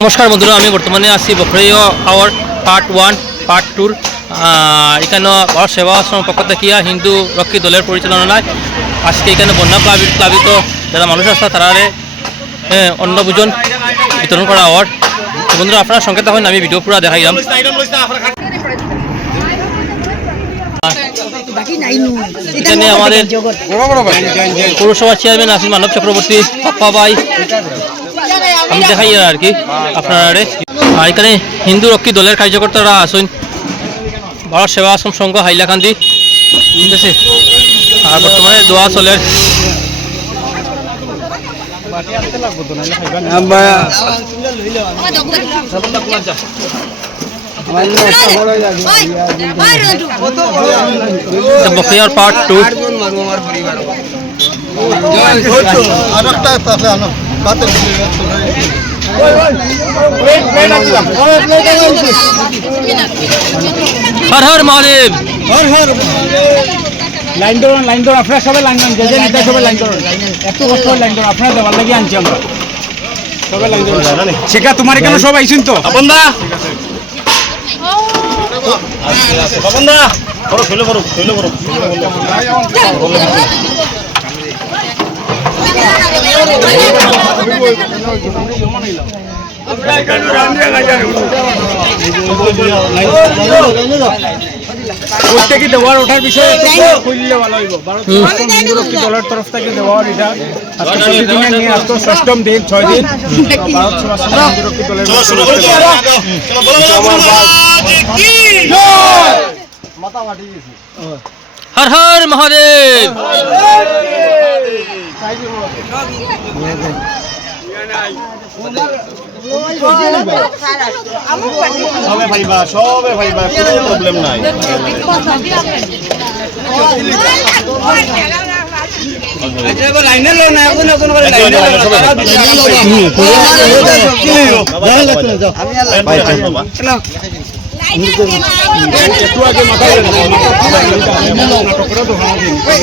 নমস্কার বন্ধুরা আমি বর্তমানে আছি বখরিয়া আওয়ার পার্ট ওয়ান পার্ট টুর এখানে ভারত সেবা আশ্রমের পক্ষ থেকে হিন্দু রক্ষী দলের পরিচালনায়। আজকে এখানে বন্যা প্লাবিত প্লাবিত যারা মানুষ আছে তারারে হ্যাঁ, অন্ন ভোজন বিতরণ করা হওয়ার বন্ধুরা আপনারা সঙ্গে থাকুন আমি ভিডিও পুরো দেখাইলাম। এখানে আমাদের পৌরসভার চেয়ারম্যান আছেন মানব চক্রবর্তী পাপ্পা ভাই। আমি দেখাই আর কি, আপনারা আর। এখানে হিন্দু রক্ষী দলের কার্যকর্তারা আসুন। ভারত সেবা আশ্রম সংঘ, হাইলাকান্দি। ঠিক আছে আর বর্তমানে দোয়া চলে। বখিয়ার পার্ট টু আনো। কাতে হর হর মহাদেব। হর হর। লাইন ধরুন লাইন ধরুন আপনারা সবাই লাইন ধরুন যে যে নেতা সবাই লাইন ধরুন। একটু কষ্ট করে লাইন ধরুন আপনারা দেওয়ার লাগি আনছি আমরা। সবাই লাইন ধরুন। শেখা তোমার এখানে সব আইসুন তো? বন্ধা প্রত্যেকে দেওয়ার ওঠার বিষয়ে খুললে ভালো হইব ভারত দলের তরফ থেকে দেওয়ার এটা নিয়ে ষষ্ঠম দিন ছয় দিন ভারত রক্ষী দলের হর হর মহাদেব সবে ভাইবা সবে ভাইবা কোনো প্রবলেম নাই লাইনে লো না এখন এখন করে লাইনে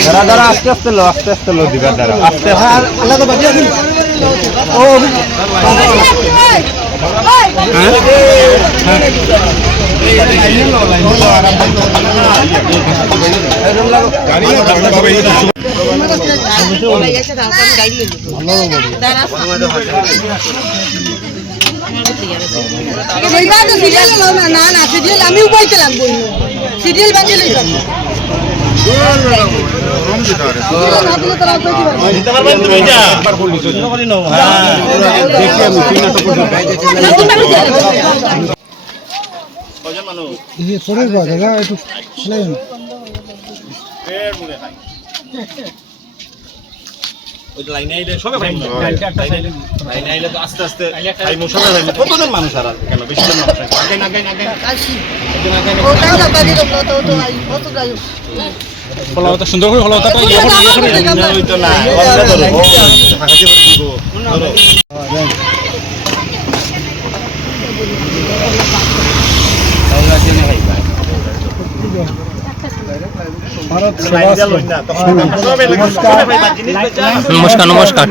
দাঁড়া দাঁড়া আস্তে আস্তে লো আস্তে আস্তে লো দিবা দাঁড়া আস্তে আল্লাহ তো এইবার তো সিরিয়াল না না সিরিয়াল আমিও বলতে লাগবো সিরিয়াল বানিয়ে লইলাম দিতে পারবেন তুমি যা একবার বলি তো দেখি আমি তিন আস্তে আস্তে খাইমু সবাই খাইমু কতজন মানুষ আর কেন বেশি জন মানুষ আগে আগে আগে না বাড়ি তো তো তো আই কত গায় ফলাওতা সুন্দর করে ফলাওতা তো ইয়ে করে ইয়ে করে ওই না অন্য ধরো ফাঁকাতে করে দিব ধরো নমস্কার। নমস্কার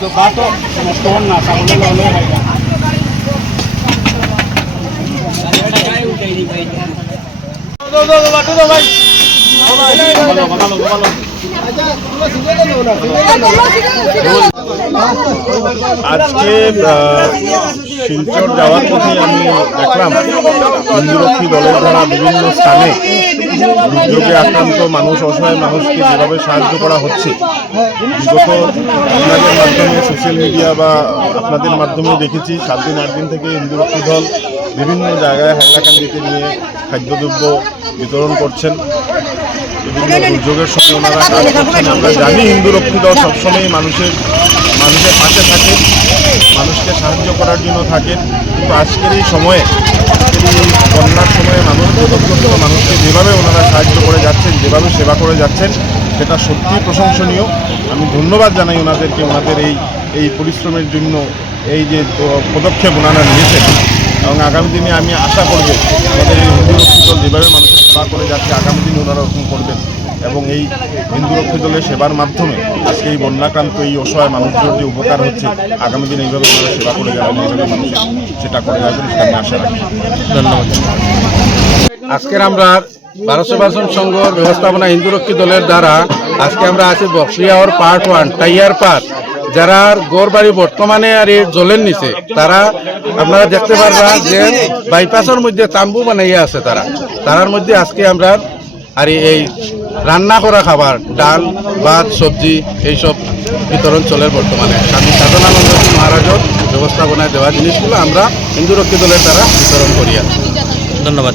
তো বাতো নষ্ট হন না সামনে ললে হয় আজকে শিলচর যাওয়ার পথে আমি দেখলাম হিন্দুরক্ষী দলের দ্বারা বিভিন্ন স্থানে দুর্যোগে আক্রান্ত মানুষ, অসহায় মানুষকে যেভাবে সাহায্য করা হচ্ছে, বিগত আপনাদের মাধ্যমে সোশ্যাল মিডিয়া বা আপনাদের মাধ্যমে দেখেছি, সাত দিন, আট দিন থেকে হিন্দুরক্ষী দল বিভিন্ন জায়গায় হাইলাকান্দিতে নিয়ে খাদ্যদ্রব্য বিতরণ করছেন। বিভিন্ন দুর্যোগের সময় ওনারা কাজ করছেন। আমরা জানি হিন্দু রক্ষী দল সবসময় মানুষের মানুষের পাশে থাকে, মানুষকে সাহায্য করার জন্য থাকেন কিন্তু আজকের এই সময়ে বন্যার সময়ে মানুষ দুর্গত মানুষকে যেভাবে ওনারা সাহায্য করে যাচ্ছেন, যেভাবে সেবা করে যাচ্ছেন, সেটা সত্যিই প্রশংসনীয়। আমি ধন্যবাদ জানাই ওনাদেরকে, ওনাদের এই এই পরিশ্রমের জন্য, এই যে পদক্ষেপ ওনারা নিয়েছেন। এবং আগামী দিনে আমি আশা করব আমাদের এই হিন্দু রক্ষী দল যেভাবে মানুষের সেবা করে যাচ্ছে, আগামী দিনে ওনারা ওরকম করবেন। এবং এই হিন্দু রক্ষী দলের সেবার মাধ্যমে আজকে এই বন্যাক্রান্ত, এই অসহায় মানুষদের যে উপকার হচ্ছে, আগামী দিনে এইভাবে ওনারা সেবা করে যাবেন, এইভাবে মানুষ সেটা করে যাবেন, সেটা আমি আশা রাখি। ধন্যবাদ। আজকের আমরা ভারত সেবাশ্রম সংঘর ব্যবস্থাপনা হিন্দু রক্ষী দলের দ্বারা আজকে আমরা আছি বক্সিয়াওর পার্ট ওয়ান টাইয়ার পার্ট যারা গড় বাড়ি বর্তমানে আর জলের নিচে, তারা আপনারা দেখতে পারবা যে বাইপাসের মধ্যে তাম্বু বানাইয়া আছে তারা। তারার মধ্যে আজকে আমরা আর এই রান্না করা খাবার, ডাল, ভাত, সবজি এইসব বিতরণ চলে বর্তমানে। স্বামী সাধনানন্দ মহারাজের ব্যবস্থাপনায় দেওয়া জিনিসগুলো আমরা হিন্দু রক্ষী দলের দ্বারা বিতরণ করি। ধন্যবাদ।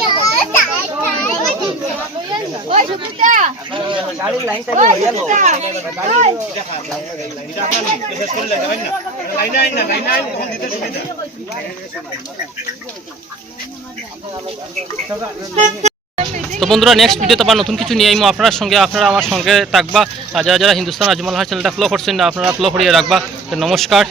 তো বন্ধুরা নেক্সট ভিডিওতে আবার নতুন কিছু নিয়ে আইমো আপনার সঙ্গে। আপনারা আমার সঙ্গে থাকবা। যারা যারা হিন্দুস্তান আজমল চ্যানেলটা ফলো করছেন না আপনারা ফলো করিয়ে রাখবা। নমস্কার।